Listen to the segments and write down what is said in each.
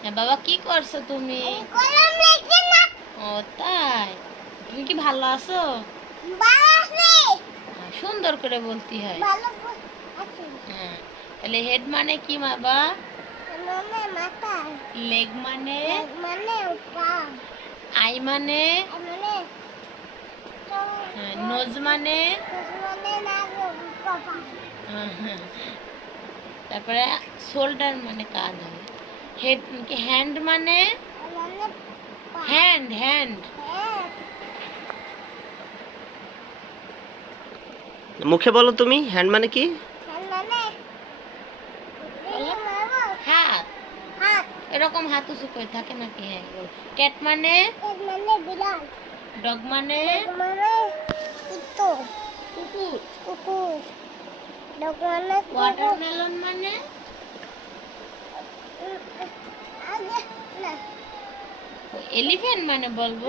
হ্যাঁ বাবা কি করছ তুমি? ও তাই? তুমি কি ভালো আছো? হ্যাঁ, সুন্দর করে বলতে হয়। হ্যাঁ তাহলে হেড মানে কি বাবা মানে লেগ মানে? মানে আই মানে? মানে নোজ মানে? মানে না পাপা হ্যাঁ, তারপরে শোল্ডার মানে কাঁধ হয়। হেড হ্যান্ড মানে? হ্যান্ড হ্যান্ড হ্যাঁ মুখে বলো তুমি হ্যান্ড মানে কি? মানে হাত। এরকম হাত উঁচু করে থাকে নাকি? হ্যাঁ ক্যাট মানে মানে? ডগ মানে? মানে কুকুর। কুকুর। ডগ মানে ওয়াটারমেলন মানে? এলিফ্যান্ট মানে বলব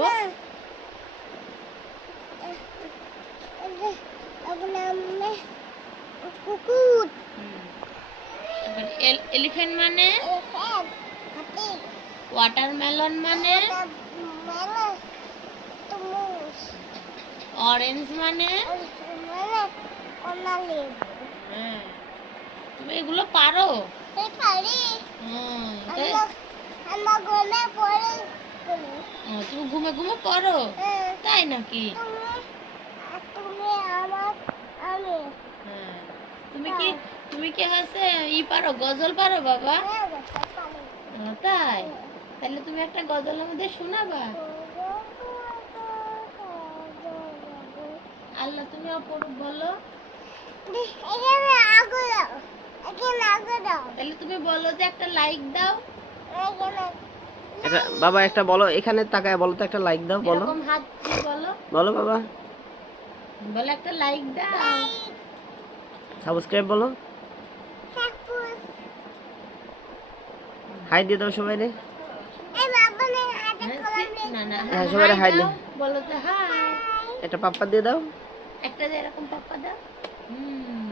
কুকুর এলিফ্যান্ট মানে ওয়াটারমেলন মানে অরেঞ্জ মানে তুমি এগুলো পারো। পারি। হুম, আমরা পড়ে ও, তুমি ঘুমে ঘুমে পড়ো? হ্যাঁ। তাই নাকি? তুমি হ্যাঁ। তুমি কি তুমি কি হচ্ছে ই পারো গজল পারো বাবা? তাই? তাহলে তুমি একটা গজল আমাদের শোনাবা। আল্লাহ তুমি অপরূপ বলো। তাহলে তুমি বলো যে একটা লাইক দাও। বাবা একটা বলো এখানে তাকায় বলো তো একটা লাইক দাও বলো। হাত বলো। বলো বাবা। বলো একটা লাইক দাও। সাবস্ক্রাইব বলো। হাই দিয়ে দাও সবাই রে। এই বাবা নে হাতে হ্যাঁ, কলম না না হ্যাঁ, সবাই হাই। দাও। বলো তো হাই একটা পাপ্পা দিয়ে দাও। একটা এরকম পাপ্পা দাও। হুম।